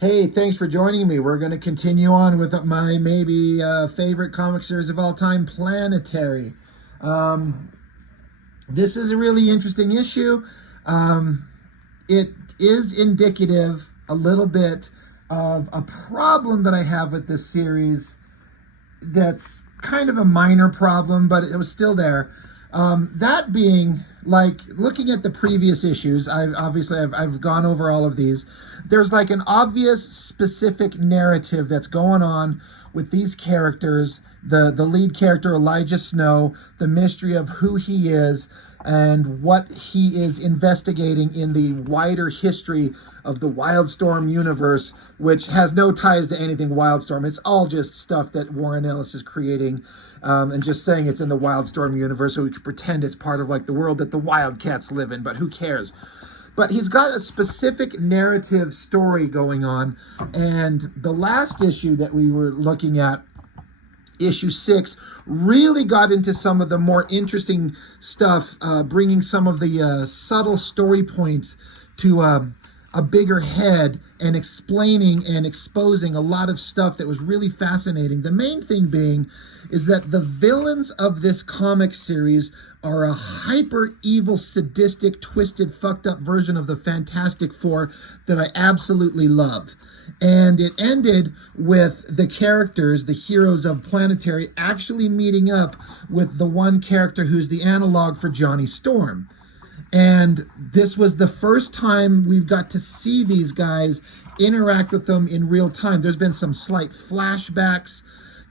Hey, thanks for joining me. We're going to continue on with my maybe favorite comic series of all time, Planetary. Um, this is a really interesting issue. Um, it is indicative a little bit of a problem that I have with this series that's kind of a minor problem, but it was still there. That being, like, looking at the previous issues, I've gone over all of these. There's like an obvious specific narrative that's going on with these characters. The lead character, Elijah Snow, the mystery of who he is and what he is investigating in the wider history of the Wildstorm universe, which has no ties to anything Wildstorm. It's all just stuff that Warren Ellis is creating, and just saying it's in the Wildstorm universe so we could pretend it's part of like the world that the Wildcats live in, but who cares? But he's got a specific narrative story going on, and the last issue that we were looking at, issue 6, really got into some of the more interesting stuff, bringing some of the subtle story points to a bigger head and explaining and exposing a lot of stuff that was really fascinating. The main thing being is that the villains of this comic series are a hyper evil, sadistic, twisted, fucked up version of the Fantastic Four that I absolutely love. And it ended with the characters, the heroes of Planetary, actually meeting up with the one character who's the analog for Johnny Storm. And this was the first time we've got to see these guys interact with them in real time. There's been some slight flashbacks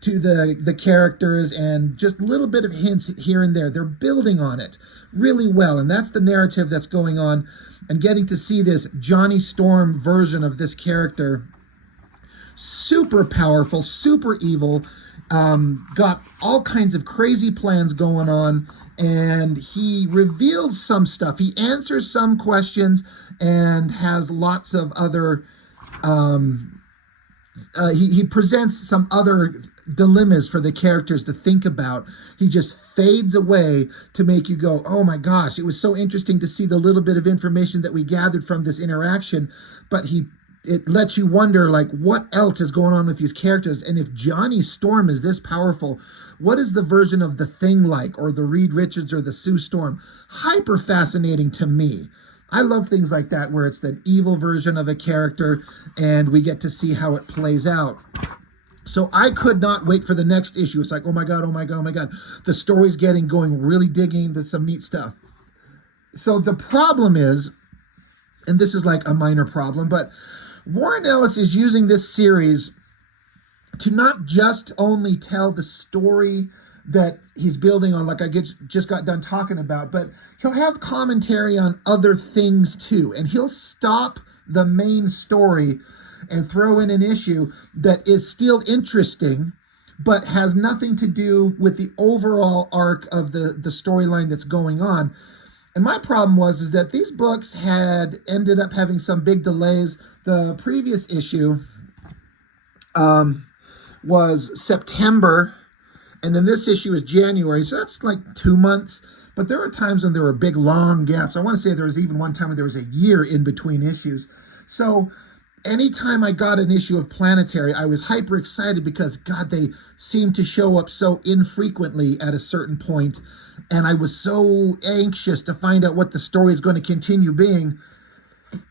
to the characters and just a little bit of hints here and there. They're building on it really well, and that's the narrative that's going on. And getting to see this Johnny Storm version of this character, super powerful, super evil, got all kinds of crazy plans going on, and he reveals some stuff. He answers some questions and has lots of other he presents some other dilemmas for the characters to think about. He just fades away to make you go, oh my gosh, it was so interesting to see the little bit of information that we gathered from this interaction. But it lets you wonder, like, what else is going on with these characters? And if Johnny Storm is this powerful, what is the version of the Thing like, or the Reed Richards, or the Sue Storm? Hyper fascinating to me. I love things like that, where it's the evil version of a character and we get to see how it plays out. So I could not wait for the next issue. It's like, oh my God, oh my God, oh my God. The story's going, really digging into some neat stuff. So the problem is, and this is like a minor problem, but Warren Ellis is using this series to not just only tell the story that he's building on, like I just got done talking about, but he'll have commentary on other things too. And he'll stop the main story and throw in an issue that is still interesting, but has nothing to do with the overall arc of the storyline that's going on. And my problem is that these books had ended up having some big delays. The previous issue was September, and then this issue is January, so that's like 2 months. But there were times when there were big, long gaps. I want to say there was even one time when there was a year in between issues. So anytime I got an issue of Planetary, I was hyper excited because, God, they seemed to show up so infrequently at a certain point, and I was so anxious to find out what the story is going to continue being.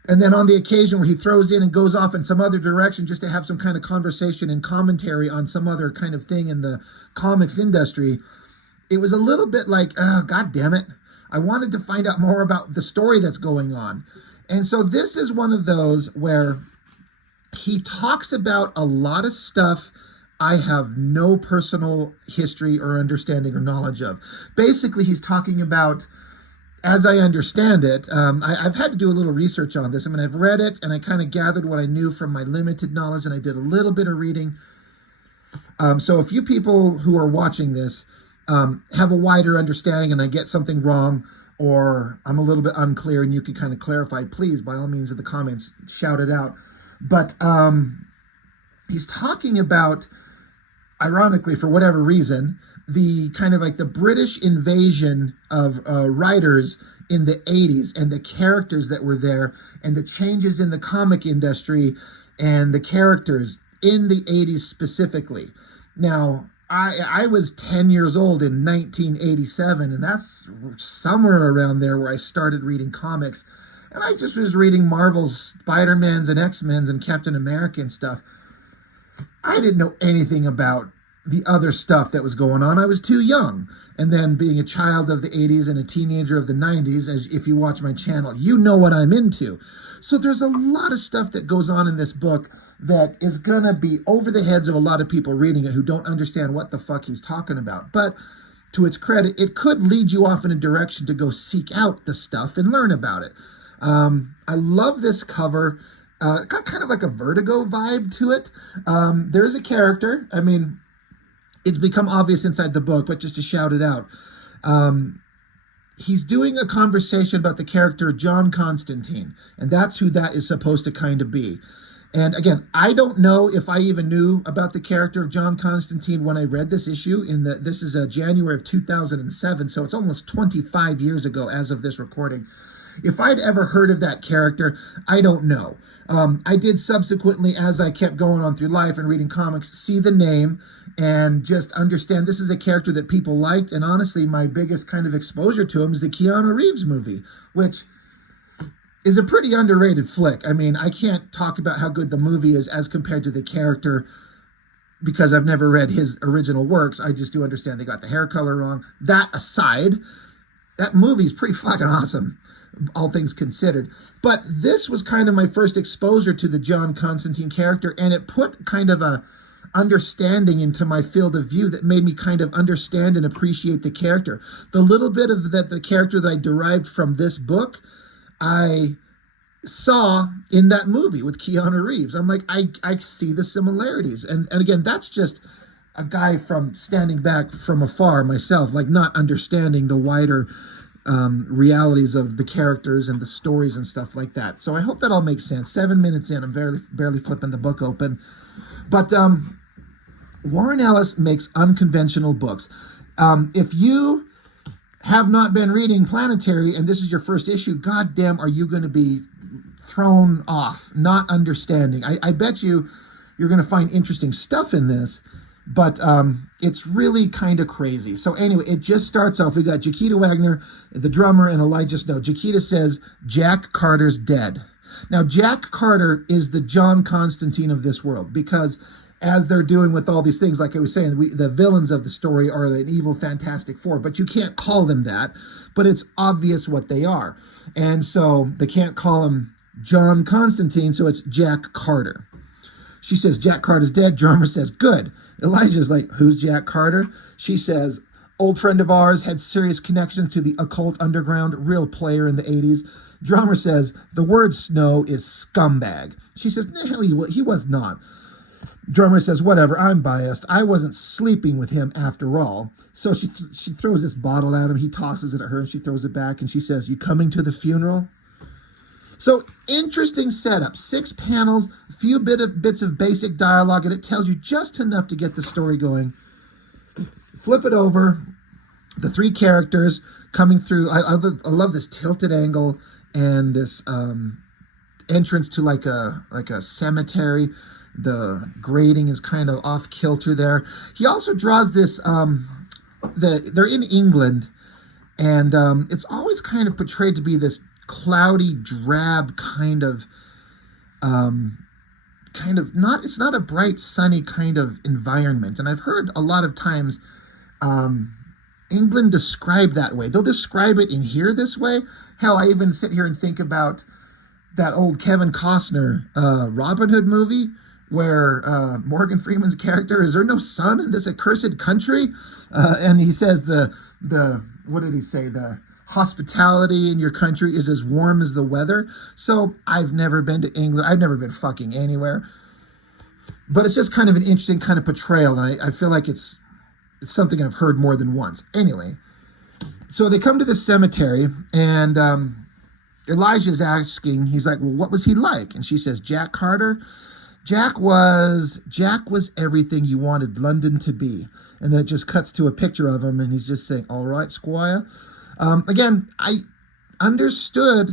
And then on the occasion where he throws in and goes off in some other direction just to have some kind of conversation and commentary on some other kind of thing in the comics industry, it was a little bit like, oh, God damn it. I wanted to find out more about the story that's going on. And so this is one of those where he talks about a lot of stuff I have no personal history or understanding or knowledge of. Basically, he's talking about, as I understand it, I've had to do a little research on this. I mean, I've read it, and I kind of gathered what I knew from my limited knowledge, and I did a little bit of reading. So if you people who are watching this have a wider understanding and I get something wrong, or I'm a little bit unclear and you can kind of clarify, please, by all means in the comments, shout it out. But he's talking about, ironically, for whatever reason, the kind of like the British invasion of writers in the 80s and the characters that were there and the changes in the comic industry and the characters in the 80s specifically. Now, I was 10 years old in 1987, and that's somewhere around there where I started reading comics. And I just was reading Marvel's Spider-Mans and X-Men's and Captain America and stuff. I didn't know anything about the other stuff that was going on. I was too young. And then being a child of the 80s and a teenager of the 90s, as if you watch my channel, you know what I'm into. So there's a lot of stuff that goes on in this book that is going to be over the heads of a lot of people reading it who don't understand what the fuck he's talking about. But to its credit, it could lead you off in a direction to go seek out the stuff and learn about it. I love this cover. Got kind of like a Vertigo vibe to it. There's a character. I mean, it's become obvious inside the book, but just to shout it out. He's doing a conversation about the character John Constantine, and that's who that is supposed to kind of be. And again, I don't know if I even knew about the character of John Constantine when I read this issue. This is January of 2007, so it's almost 25 years ago as of this recording. If I'd ever heard of that character, I don't know. I did subsequently, as I kept going on through life and reading comics, see the name and just understand this is a character that people liked. And honestly, my biggest kind of exposure to him is the Keanu Reeves movie, which is a pretty underrated flick. I mean, I can't talk about how good the movie is as compared to the character because I've never read his original works. I just do understand they got the hair color wrong. That aside, that movie's pretty fucking awesome, all things considered. But this was kind of my first exposure to the John Constantine character, and it put kind of a understanding into my field of view that made me kind of understand and appreciate the character. The little bit of the character that I derived from this book, I saw in that movie with Keanu Reeves. I'm like, I see the similarities. And again, that's just a guy from standing back from afar myself, like not understanding the wider realities of the characters and the stories and stuff like that. So I hope that all makes sense. 7 minutes in, I'm barely flipping the book open. But Warren Ellis makes unconventional books. If you have not been reading Planetary and this is your first issue, goddamn, are you going to be thrown off, not understanding. I bet you're going to find interesting stuff in this, but it's really kind of crazy. So anyway, it just starts off. We got Jaquita Wagner, the drummer, and Elijah Snow. Jaquita says, Jack Carter's dead. Now, Jack Carter is the John Constantine of this world because as they're doing with all these things, like I was saying, the villains of the story are an evil Fantastic Four, but you can't call them that, but it's obvious what they are. And so they can't call him John Constantine, so it's Jack Carter. She says, Jack Carter's dead. Drummer says, good. Elijah's like, who's Jack Carter? She says, old friend of ours, had serious connections to the occult underground, real player in the 80s. Drummer says, the word Snow is scumbag. She says, no, he was not. Drummer says, whatever, I'm biased. I wasn't sleeping with him after all. So she throws this bottle at him. He tosses it at her and she throws it back and she says, you coming to the funeral? So interesting setup. 6 panels, a few bits of basic dialogue, and it tells you just enough to get the story going. Flip it over. The 3 characters coming through. I love this tilted angle and this entrance to like a cemetery. The grading is kind of off kilter there. He also draws this, they're in England, and it's always kind of portrayed to be this cloudy, drab kind of not, it's not a bright, sunny kind of environment. And I've heard a lot of times England described that way. They'll describe it in here this way. Hell, I even sit here and think about that old Kevin Costner Robin Hood movie, where Morgan Freeman's character, is there no sun in this accursed country? And he says what did he say? The hospitality in your country is as warm as the weather. So I've never been to England. I've never been fucking anywhere. But it's just kind of an interesting kind of portrayal. And I feel like it's something I've heard more than once. Anyway, so they come to the cemetery and Elijah's asking, he's like, well, what was he like? And she says, Jack Carter? Jack was everything you wanted London to be. And then it just cuts to a picture of him, and he's just saying, "All right, Squire." Again, I understood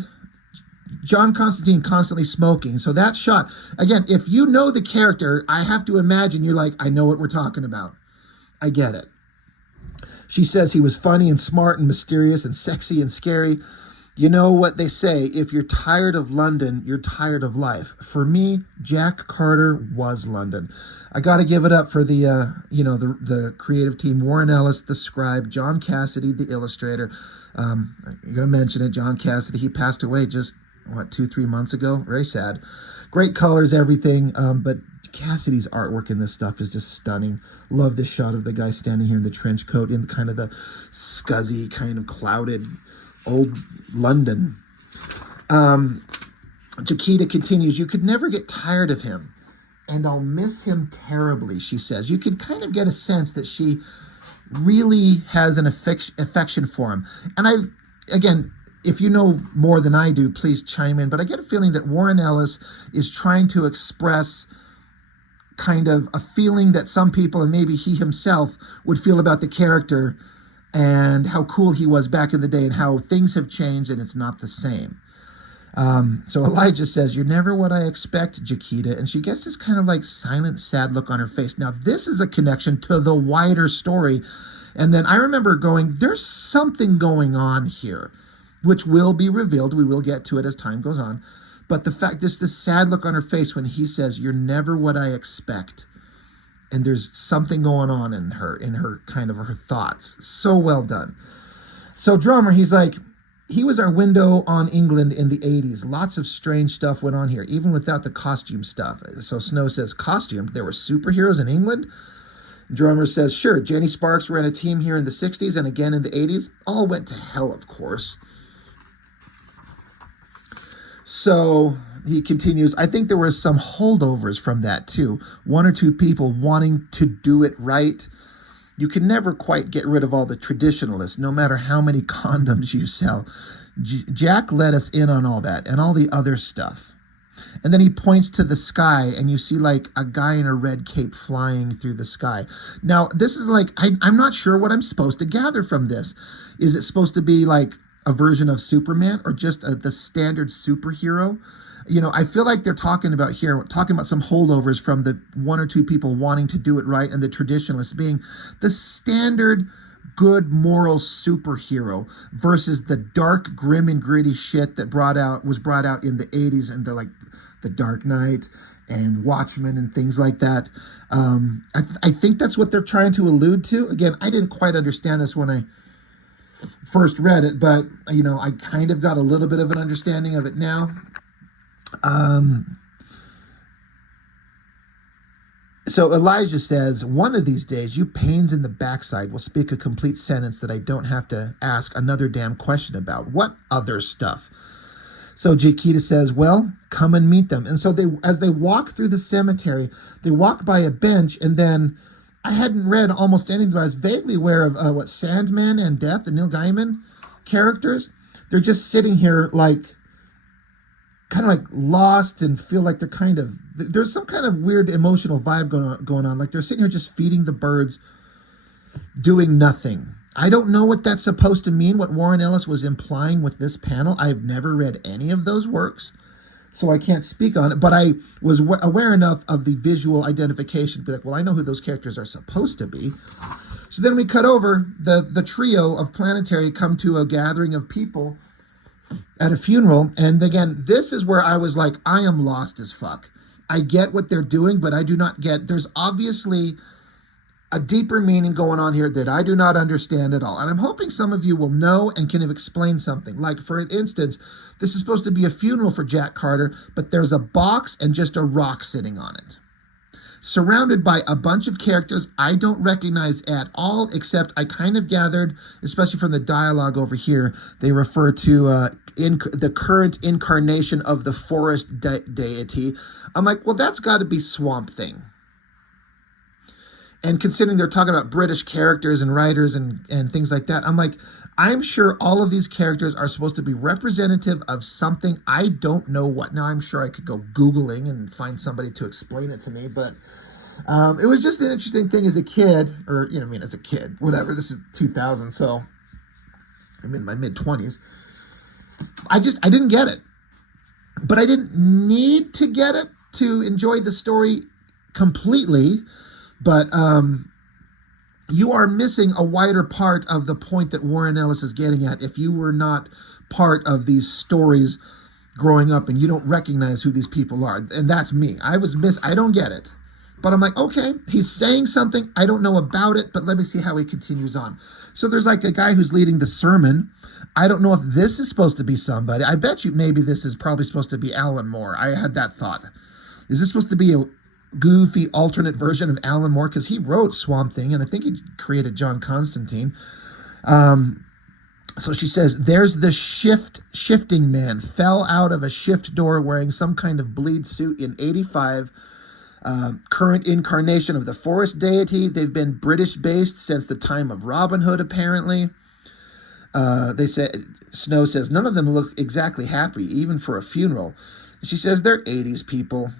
John Constantine constantly smoking. So that shot, again, if you know the character, I have to imagine you're like, I know what we're talking about. I get it. She says he was funny and smart and mysterious and sexy and scary. You know what they say, if you're tired of London, you're tired of life. For me, Jack Carter was London. I got to give it up for the creative team, Warren Ellis, the scribe, John Cassidy, the illustrator. I'm going to mention it, John Cassidy. He passed away just, 2-3 months ago? Very sad. Great colors, everything. But Cassidy's artwork in this stuff is just stunning. Love this shot of the guy standing here in the trench coat in kind of the scuzzy, kind of clouded old London. Chiquita continues, you could never get tired of him, and I'll miss him terribly, she says. You could kind of get a sense that she really has an affection for him. And again, if you know more than I do, please chime in, but I get a feeling that Warren Ellis is trying to express kind of a feeling that some people, and maybe he himself, would feel about the character and how cool he was back in the day and how things have changed and it's not the same. So Elijah says, you're never what I expect, Jaquita. And she gets this kind of like silent, sad look on her face. Now, this is a connection to the wider story. And then I remember going, there's something going on here, which will be revealed. We will get to it as time goes on. But the fact, this sad look on her face when he says, you're never what I expect. And there's something going on in her kind of her thoughts. So well done. So Drummer, he's like, he was our window on England in the 80s. Lots of strange stuff went on here, even without the costume stuff. So Snow says, costume? There were superheroes in England? Drummer says, sure. Jenny Sparks ran a team here in the 60s and again in the 80s. All went to hell, of course. So he continues, I think there were some holdovers from that too. 1 or 2 people wanting to do it right. You can never quite get rid of all the traditionalists, no matter how many condoms you sell. Jack let us in on all that and all the other stuff. And then he points to the sky, and you see like a guy in a red cape flying through the sky. Now, this is like, I'm not sure what I'm supposed to gather from this. Is it supposed to be like a version of Superman or just the standard superhero? You know, I feel like they're talking about some holdovers from the 1 or 2 people wanting to do it right and the traditionalists being the standard good moral superhero versus the dark, grim and gritty shit that was brought out in the 80s and the Dark Knight and Watchmen and things like that. I think that's what they're trying to allude to. Again, I didn't quite understand this when I first read it, but I kind of got a little bit of an understanding of it now. So Elijah says, one of these days, you pains in the backside will speak a complete sentence that I don't have to ask another damn question about. What other stuff? So Jaquita says, well, come and meet them. And so as they walk through the cemetery, they walk by a bench, and then I hadn't read almost anything, but I was vaguely aware of Sandman and Death, the Neil Gaiman characters. They're just sitting here kind of like lost and feel like there's some kind of weird emotional vibe going on. Like they're sitting here just feeding the birds, doing nothing. I don't know what that's supposed to mean, what Warren Ellis was implying with this panel. I've never read any of those works, so I can't speak on it, but I was aware enough of the visual identification to be like, well, I know who those characters are supposed to be. So then we cut over, the trio of Planetary come to a gathering of people at a funeral, and again, this is where I was like, I am lost as fuck. I get what they're doing, but I do not get, there's obviously a deeper meaning going on here that I do not understand at all. And I'm hoping some of you will know and can have explained something. Like, for instance, this is supposed to be a funeral for Jack Carter, but there's a box and just a rock sitting on it, surrounded by a bunch of characters I don't recognize at all, except I kind of gathered, especially from the dialogue over here, they refer to the current incarnation of the forest deity. I'm like, well, that's got to be Swamp Thing. And considering they're talking about British characters and writers and things like that, I'm like, I'm sure all of these characters are supposed to be representative of something. I don't know what. Now, I'm sure I could go Googling and find somebody to explain it to me, but it was just an interesting thing as a kid, or, I mean, as a kid, whatever. This is 2000, so I'm in my mid-20s. I didn't get it. But I didn't need to get it to enjoy the story completely. But you are missing a wider part of the point that Warren Ellis is getting at if you were not part of these stories growing up and you don't recognize who these people are. And that's me. I don't get it. But I'm like, okay, he's saying something. I don't know about it, but let me see how he continues on. So there's like a guy who's leading the sermon. I don't know if this is supposed to be somebody. I bet you maybe this is probably supposed to be Alan Moore. I had that thought. Is this supposed to be a goofy alternate version of Alan Moore? Because he wrote Swamp Thing, and I think he created John Constantine. So she says, there's the shifting man, fell out of a shift door wearing some kind of bleed suit in 85. Current incarnation of the forest deity. They've been British-based since the time of Robin Hood, apparently. They say, Snow says, none of them look exactly happy, even for a funeral. She says, they're 80s people.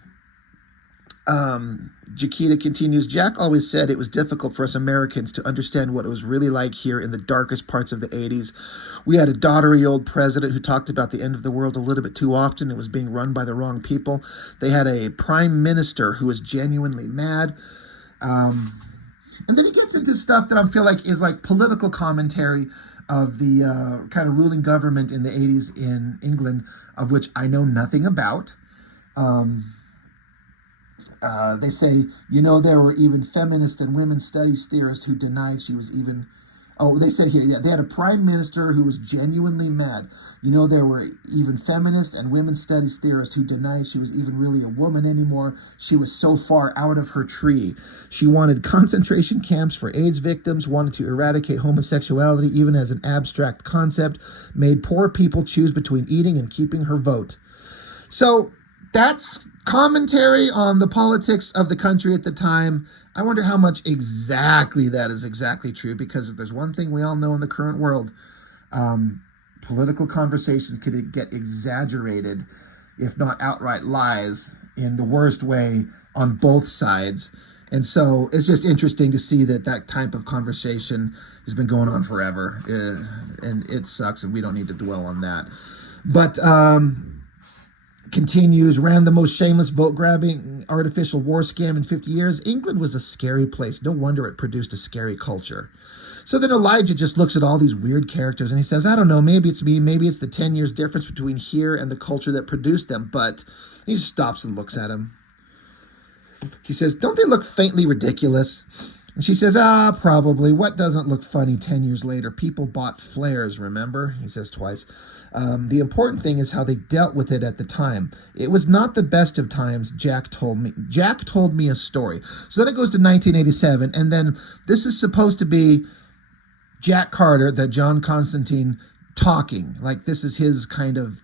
Jaquita continues, Jack always said it was difficult for us Americans to understand what it was really like here in the darkest parts of the 80s. We had a doddery-old president who talked about the end of the world a little bit too often. It was being run by the wrong people. They had a prime minister who was genuinely mad. And then he gets into stuff that I feel like is like political commentary of the kind of ruling government in the 80s in England, of which I know nothing about. They say, there were even feminist and women's studies theorists who denied she was even... Oh, they say here, they had a prime minister who was genuinely mad. There were even feminist and women's studies theorists who denied she was even really a woman anymore. She was so far out of her tree. She wanted concentration camps for AIDS victims, wanted to eradicate homosexuality even as an abstract concept, made poor people choose between eating and keeping her vote. So that's commentary on the politics of the country at the time. I wonder how much exactly that is exactly true, because if there's one thing we all know in the current world, political conversations could get exaggerated, if not outright lies, in the worst way on both sides. And so it's just interesting to see that type of conversation has been going on forever. And it sucks, and we don't need to dwell on that. But continues, ran the most shameless vote-grabbing artificial war scam in 50 years. England was a scary place. No wonder it produced a scary culture. So then Elijah just looks at all these weird characters and he says, I don't know, maybe it's me, maybe it's the 10 years difference between here and the culture that produced them. But he stops and looks at him. He says, don't they look faintly ridiculous? And she says, probably. What doesn't look funny 10 years later? People bought flares, remember? He says twice. The important thing is how they dealt with it at the time. It was not the best of times, Jack told me. Jack told me a story. So then it goes to 1987, and then this is supposed to be Jack Carter, the John Constantine, talking. Like, this is his kind of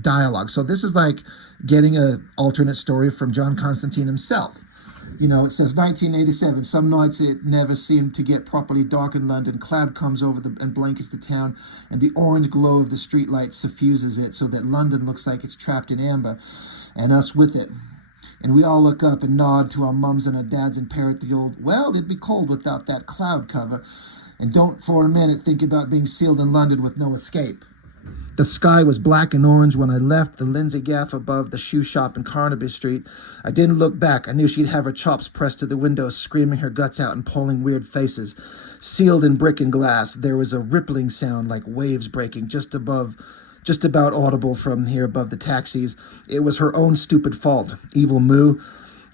dialogue. So this is like getting an alternate story from John Constantine himself. It says 1987. Some nights it never seemed to get properly dark in London. Cloud comes over and blankets the town, and the orange glow of the streetlights suffuses it so that London looks like it's trapped in amber, and us with it. And we all look up and nod to our mums and our dads and parrot the old, well, it'd be cold without that cloud cover. And don't for a minute think about being sealed in London with no escape. The sky was black and orange when I left the Lindsay Gaff above the shoe shop in Carnaby Street. I didn't look back. I knew she'd have her chops pressed to the windows, screaming her guts out and pulling weird faces. Sealed in brick and glass, there was a rippling sound like waves breaking just about audible from here above the taxis. It was her own stupid fault. Evil moo.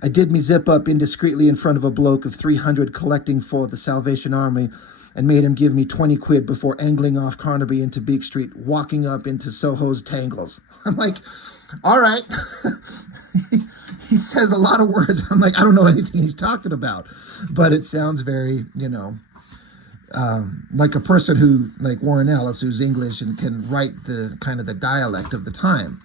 I did me zip up indiscreetly in front of a bloke of 300 collecting for the Salvation Army, and made him give me 20 quid before angling off Carnaby into Beak Street, walking up into Soho's tangles. I'm like, all right. He says a lot of words. I'm like, I don't know anything he's talking about. But it sounds very, like a person who, like Warren Ellis, who's English and can write the kind of the dialect of the time,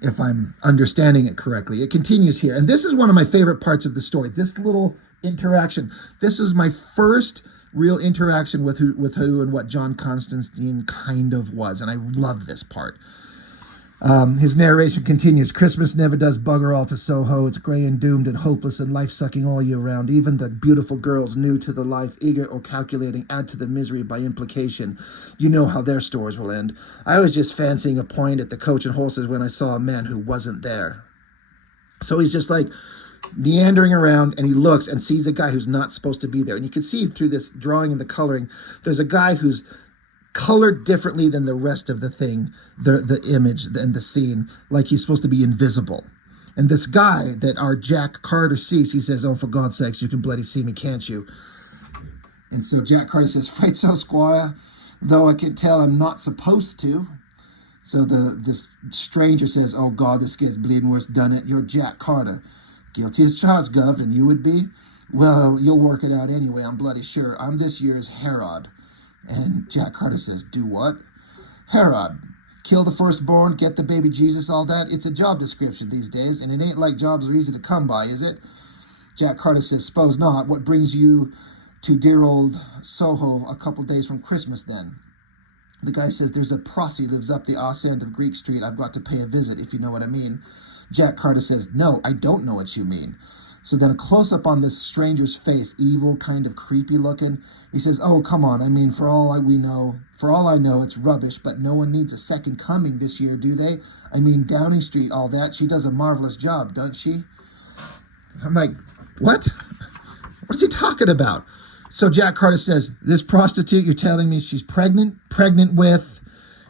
if I'm understanding it correctly. It continues here. And this is one of my favorite parts of the story, this little interaction. This is my first real interaction with who and what John Constantine kind of was. And I love this part. His narration continues. Christmas never does bugger all to Soho. It's grey and doomed and hopeless and life-sucking all year round. Even the beautiful girls new to the life, eager or calculating, add to the misery by implication. You know how their stories will end. I was just fancying a point at the Coach and Horses when I saw a man who wasn't there. So he's just like meandering around, and he looks and sees a guy who's not supposed to be there. And you can see through this drawing and the coloring, there's a guy who's colored differently than the rest of the thing, the image and the scene, like he's supposed to be invisible. And this guy that our Jack Carter sees, he says, "Oh, for God's sakes, you can bloody see me, can't you?" And so Jack Carter says, "Right so, Squire, though I can tell I'm not supposed to." So this stranger says, "Oh God, this gets bleeding worse, done it. You're Jack Carter. Guilty as charged, Gov, and you would be? Well, you'll work it out anyway, I'm bloody sure. I'm this year's Herod." And Jack Carter says, "Do what?" "Herod. Kill the firstborn, get the baby Jesus, all that. It's a job description these days, and it ain't like jobs are easy to come by, is it?" Jack Carter says, "Suppose not. What brings you to dear old Soho a couple days from Christmas then?" The guy says, "There's a posse lives up the arse end of Greek Street. I've got to pay a visit, if you know what I mean." Jack Carter says, "No, I don't know what you mean." So then a close-up on this stranger's face, evil, kind of creepy looking. He says, "Oh, come on. I mean, for all I know, it's rubbish, but no one needs a second coming this year, do they? I mean, Downing Street, all that. She does a marvelous job, doesn't she?" So I'm like, what? What is he talking about? So Jack Carter says, "This prostitute, you're telling me she's pregnant? Pregnant with..."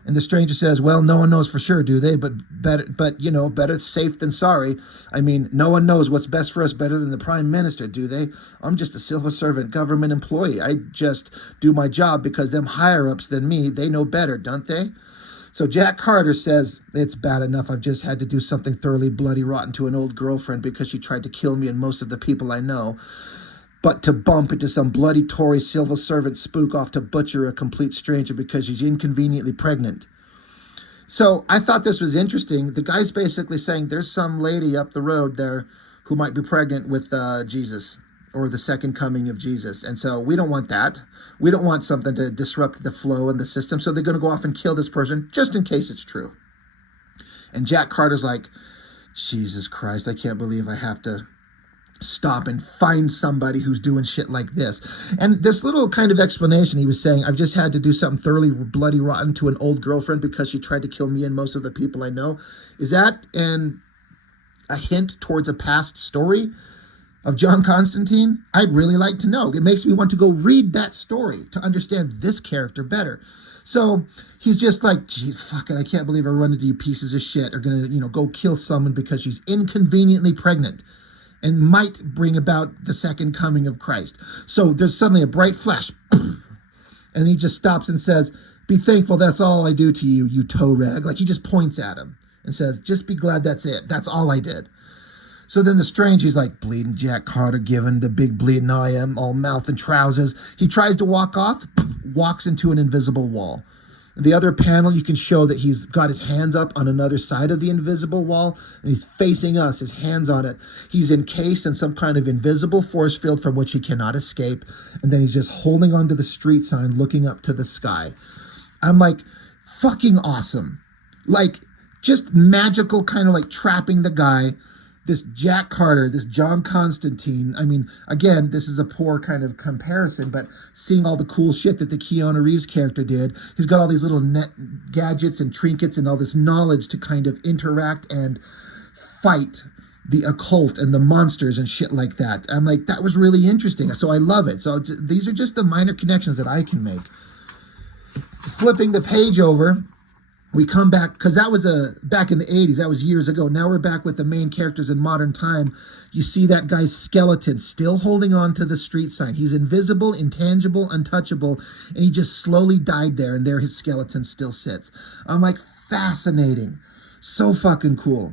And the stranger says, "Well, no one knows for sure, do they? But better safe than sorry. I mean, no one knows what's best for us better than the Prime Minister, do they? I'm just a civil servant government employee. I just do my job because them higher-ups than me, they know better, don't they?" So Jack Carter says, "It's bad enough I've just had to do something thoroughly bloody rotten to an old girlfriend because she tried to kill me and most of the people I know. But to bump into some bloody Tory civil servant spook off to butcher a complete stranger because she's inconveniently pregnant." So I thought this was interesting. The guy's basically saying there's some lady up the road there who might be pregnant with Jesus or the second coming of Jesus. And so we don't want that. We don't want something to disrupt the flow in the system. So they're going to go off and kill this person just in case it's true. And Jack Carter's like, "Jesus Christ, I can't believe I have to stop and find somebody who's doing shit like this." And this little kind of explanation, he was saying, "I've just had to do something thoroughly bloody rotten to an old girlfriend because she tried to kill me and most of the people I know." Is that a hint towards a past story of John Constantine? I'd really like to know. It makes me want to go read that story to understand this character better. So he's just like, "Gee, fuck it, I can't believe I run into you pieces of shit are going to, go kill someone because she's inconveniently pregnant and might bring about the second coming of Christ." So there's suddenly a bright flash, and he just stops and says, "Be thankful that's all I do to you, you toe rag." Like he just points at him and says, "Just be glad that's it. That's all I did." So then the stranger, he's like, bleeding Jack Carter, given the big bleeding I am, all mouth and trousers. He tries to walk off, walks into an invisible wall. The other panel, you can show that he's got his hands up on another side of the invisible wall, and he's facing us, his hands on it. He's encased in some kind of invisible force field from which he cannot escape, and then he's just holding onto the street sign, looking up to the sky. I'm like, fucking awesome. Like, just magical, kind of like trapping the guy. This Jack Carter, this John Constantine, I mean, again, this is a poor kind of comparison, but seeing all the cool shit that the Keanu Reeves character did, he's got all these little net gadgets and trinkets and all this knowledge to kind of interact and fight the occult and the monsters and shit like that. I'm like, that was really interesting. So I love it. So these are just the minor connections that I can make. Flipping the page over, we come back, because that was back in the 80s. That was years ago. Now we're back with the main characters in modern time. You see that guy's skeleton still holding on to the street sign. He's invisible, intangible, untouchable, and he just slowly died there, and there his skeleton still sits. I'm like, fascinating. So fucking cool.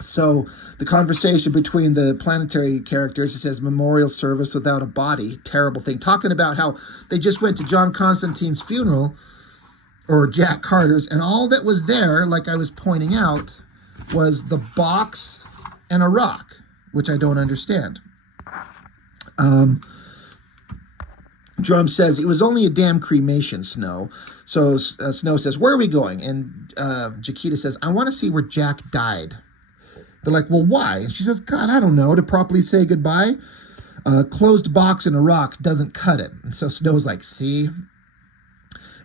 So the conversation between the planetary characters, it says memorial service without a body. Terrible thing. Talking about how they just went to John Constantine's funeral, or Jack Carter's, and all that was there, like I was pointing out, was the box and a rock, which I don't understand. Drum says, it was only a damn cremation, Snow. So Snow says, where are we going? And Jaquita says, I want to see where Jack died. They're like, well, why? And she says, God, I don't know, to properly say goodbye. A closed box in a rock doesn't cut it. And so Snow's like, see?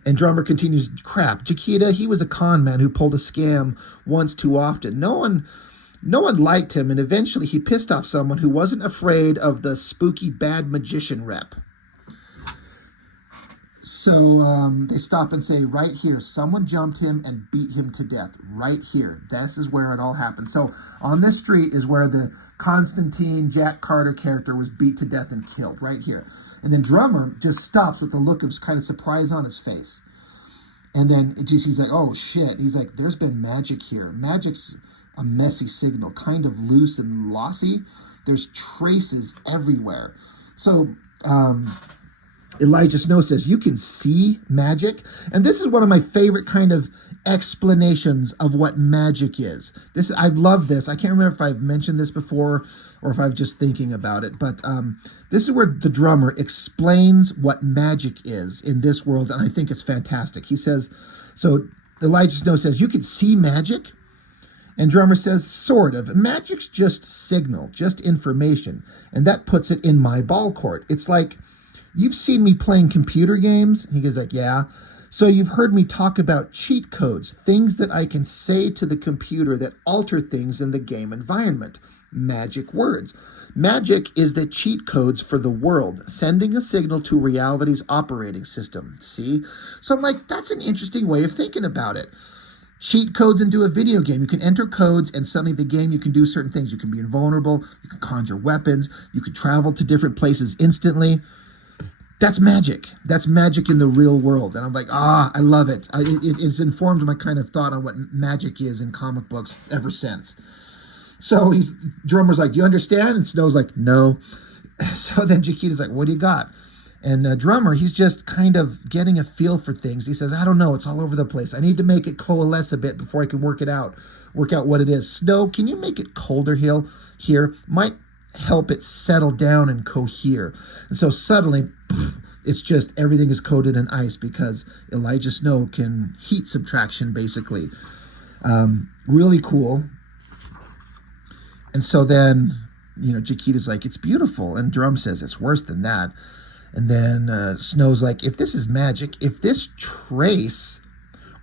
And Drummer continues, crap, Jaquita, he was a con man who pulled a scam once too often. No one liked him, and eventually he pissed off someone who wasn't afraid of the spooky bad magician rep. So they stop and say, right here, someone jumped him and beat him to death. Right here. This is where it all happened. So on this street is where the Constantine Jack Carter character was beat to death and killed. Right here. And then Drummer just stops with a look of kind of surprise on his face. And then he's like, oh, shit. He's like, there's been magic here. Magic's a messy signal, kind of loose and lossy. There's traces everywhere. So Elijah Snow says, you can see magic. And this is one of my favorite kind of explanations of what magic is. I love this. I can't remember if I've mentioned this before or if I'm just thinking about it. But this is where the Drummer explains what magic is in this world. And I think it's fantastic. He says, so Elijah Snow says, you can see magic? And Drummer says, sort of. Magic's just signal, just information. And that puts it in my ball court. It's like, you've seen me playing computer games? And he goes like, yeah. So you've heard me talk about cheat codes, things that I can say to the computer that alter things in the game environment. Magic words. Magic is the cheat codes for the world, sending a signal to reality's operating system. See? So I'm like, that's an interesting way of thinking about it. Cheat codes into a video game. You can enter codes and suddenly the game, you can do certain things. You can be invulnerable. You can conjure weapons. You can travel to different places instantly. That's magic. That's magic in the real world. And I'm like, I love it. It's informed my kind of thought on what magic is in comic books ever since. So Drummer's like, do you understand? And Snow's like, no. So then Jaquita's like, what do you got? And Drummer, he's just kind of getting a feel for things. He says, I don't know. It's all over the place. I need to make it coalesce a bit before I can work out what it is. Snow, can you make it colder here? Might help it settle down and cohere. And so suddenly, it's just everything is coated in ice because Elijah Snow can heat subtraction, basically. Really cool. And so then, Jaquita's like, it's beautiful. And Drum says, it's worse than that. And then Snow's like, if this is magic, if this trace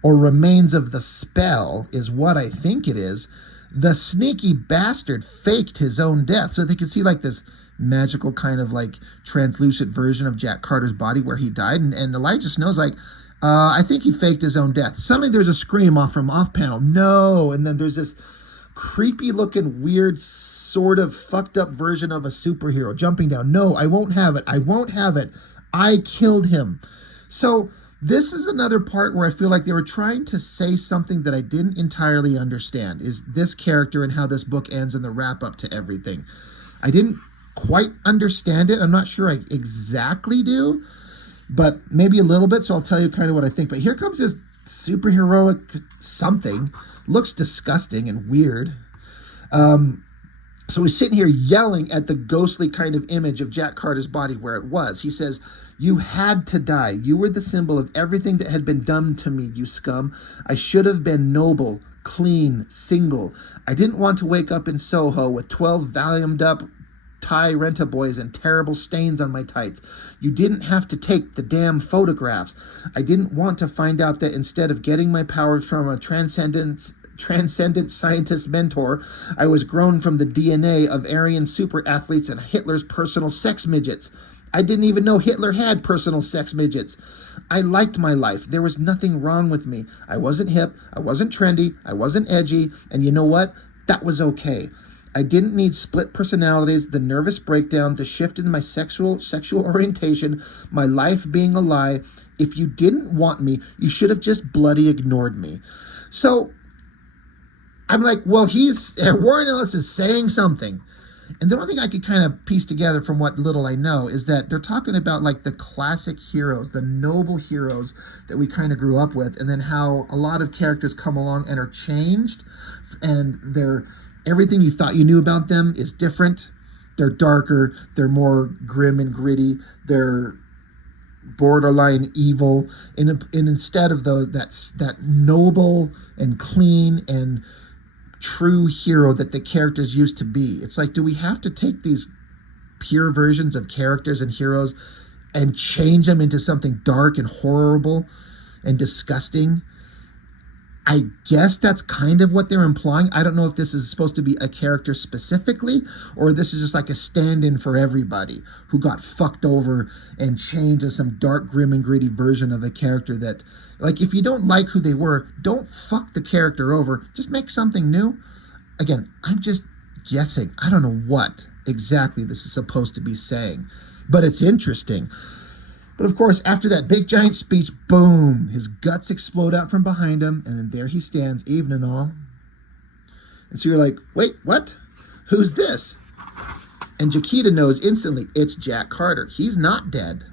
or remains of the spell is what I think it is, the sneaky bastard faked his own death. So they could see like this magical kind of like translucent version of Jack Carter's body where he died. And Elijah Snow's like, I think he faked his own death. Suddenly there's a scream from off panel. No. And then there's this creepy looking, weird, sort of fucked up version of a superhero jumping down. No, I won't have it. I won't have it. I killed him. So this is another part where I feel like they were trying to say something that I didn't entirely understand, is this character and how this book ends and the wrap up to everything. I didn't quite understand it. I'm not sure I exactly do, but maybe a little bit. So I'll tell you kind of what I think. But here comes this superheroic something. Looks disgusting and weird. So he's sitting here yelling at the ghostly kind of image of Jack Carter's body where it was. He says, you had to die. You were the symbol of everything that had been done to me, you scum. I should have been noble, clean, single. I didn't want to wake up in Soho with 12 valiumed up Thai renta boys and terrible stains on my tights. You didn't have to take the damn photographs. I didn't want to find out that instead of getting my powers from a transcendent scientist mentor, I was grown from the DNA of Aryan super athletes and Hitler's personal sex midgets. I didn't even know Hitler had personal sex midgets. I liked my life. There was nothing wrong with me. I wasn't hip. I wasn't trendy. I wasn't edgy. And you know what? That was okay. I didn't need split personalities, the nervous breakdown, the shift in my sexual orientation, my life being a lie. If you didn't want me, you should have just bloody ignored me. So I'm like, well, Warren Ellis is saying something. And the only thing I could kind of piece together from what little I know is that they're talking about like the classic heroes, the noble heroes that we kind of grew up with, and then how a lot of characters come along and are changed, and everything you thought you knew about them is different. They're darker. They're more grim and gritty. They're borderline evil, and instead of that noble and clean and true hero that the characters used to be. It's like, do we have to take these pure versions of characters and heroes and change them into something dark and horrible and disgusting? I guess that's kind of what they're implying. I don't know if this is supposed to be a character specifically, or this is just like a stand-in for everybody who got fucked over and changed to some dark, grim, and gritty version of a character that, like, if you don't like who they were, don't fuck the character over. Just make something new. Again, I'm just guessing. I don't know what exactly this is supposed to be saying, but it's interesting. But of course, after that big giant speech, boom, his guts explode out from behind him, and then there he stands, even and all. And so you're like, wait, what? Who's this? And Jaquita knows instantly, it's Jack Carter. He's not dead.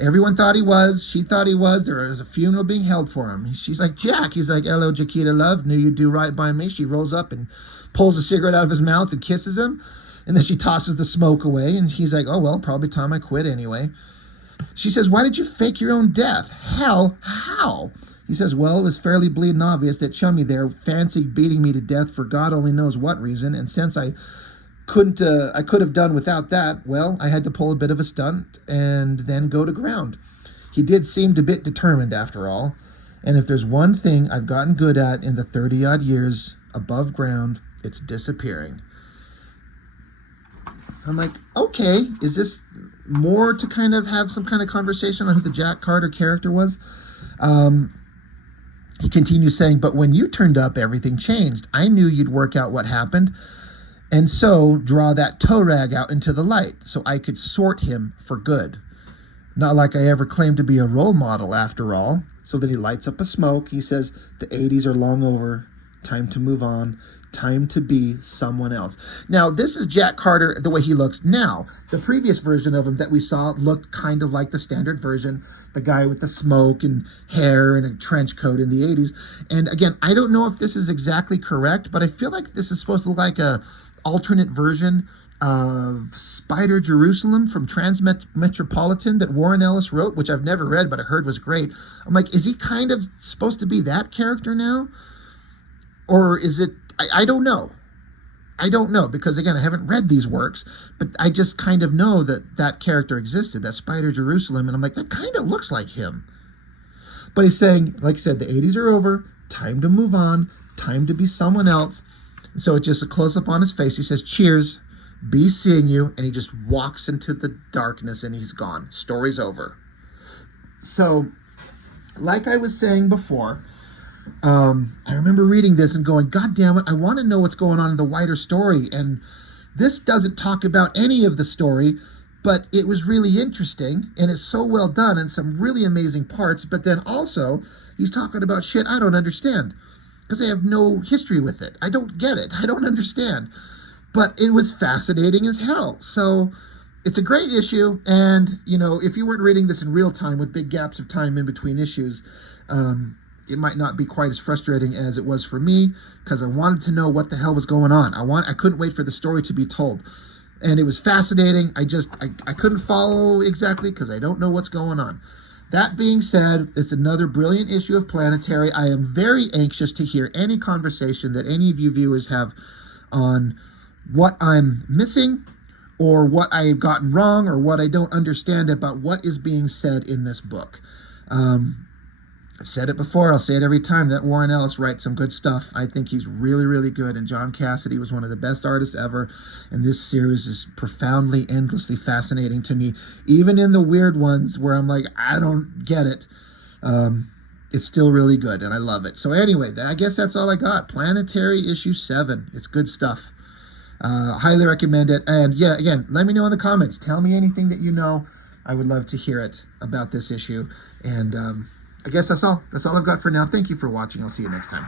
Everyone thought he was. She thought he was. There was a funeral being held for him. She's like, Jack. He's like, hello, Jaquita, love. Knew you'd do right by me. She rolls up and pulls a cigarette out of his mouth and kisses him. And then she tosses the smoke away. And he's like, oh, well, probably time I quit anyway. She says, why did you fake your own death? Hell, how? He says, well, it was fairly bleeding obvious that Chummy there fancied beating me to death for God only knows what reason. And since I could have done without that, well, I had to pull a bit of a stunt and then go to ground. He did seem a bit determined after all. And if there's one thing I've gotten good at in the 30-odd years above ground, it's disappearing. I'm like, okay, is this more to kind of have some kind of conversation on who the Jack Carter character was? He continues saying, but when you turned up, everything changed. I knew you'd work out what happened, and so draw that tow rag out into the light so I could sort him for good. Not like I ever claimed to be a role model after all. So then he lights up a smoke. He says, the 80s are long over. Time to move on. Time to be someone else. Now, this is Jack Carter, the way he looks now. The previous version of him that we saw looked kind of like the standard version, the guy with the smoke and hair and a trench coat in the 80s. And again, I don't know if this is exactly correct, but I feel like this is supposed to look like a alternate version of Spider Jerusalem from Transmetropolitan that Warren Ellis wrote, which I've never read, but I heard was great. I'm like, is he kind of supposed to be that character now? Or is it, I don't know. I don't know, because again, I haven't read these works, but I just kind of know that that character existed, that Spider Jerusalem, and I'm like, that kind of looks like him. But he's saying, like I said, the 80s are over, time to move on, time to be someone else. And so it's just a close-up on his face. He says, cheers, be seeing you, and he just walks into the darkness and he's gone. Story's over. So, like I was saying before, I remember reading this and going, God damn it, I want to know what's going on in the wider story. And this doesn't talk about any of the story, but it was really interesting and it's so well done and some really amazing parts. But then also, he's talking about shit I don't understand because I have no history with it. I don't get it. I don't understand. But it was fascinating as hell. So it's a great issue. And, you know, if you weren't reading this in real time with big gaps of time in between issues, it might not be quite as frustrating as it was for me, because I wanted to know what the hell was going on. I couldn't wait for the story to be told. And it was fascinating. I couldn't follow exactly because I don't know what's going on. That being said, it's another brilliant issue of Planetary. I am very anxious to hear any conversation that any of you viewers have on what I'm missing or what I've gotten wrong or what I don't understand about what is being said in this book. I've said it before, I'll say it every time, that Warren Ellis writes some good stuff. I think he's really, really good, and John Cassidy was one of the best artists ever, and this series is profoundly, endlessly fascinating to me. Even in the weird ones where I'm like, I don't get it, it's still really good, and I love it. So anyway, I guess that's all I got. Planetary issue 7. It's good stuff. Highly recommend it. And yeah, again, let me know in the comments. Tell me anything that you know. I would love to hear it about this issue. And I guess that's all. That's all I've got for now. Thank you for watching. I'll see you next time.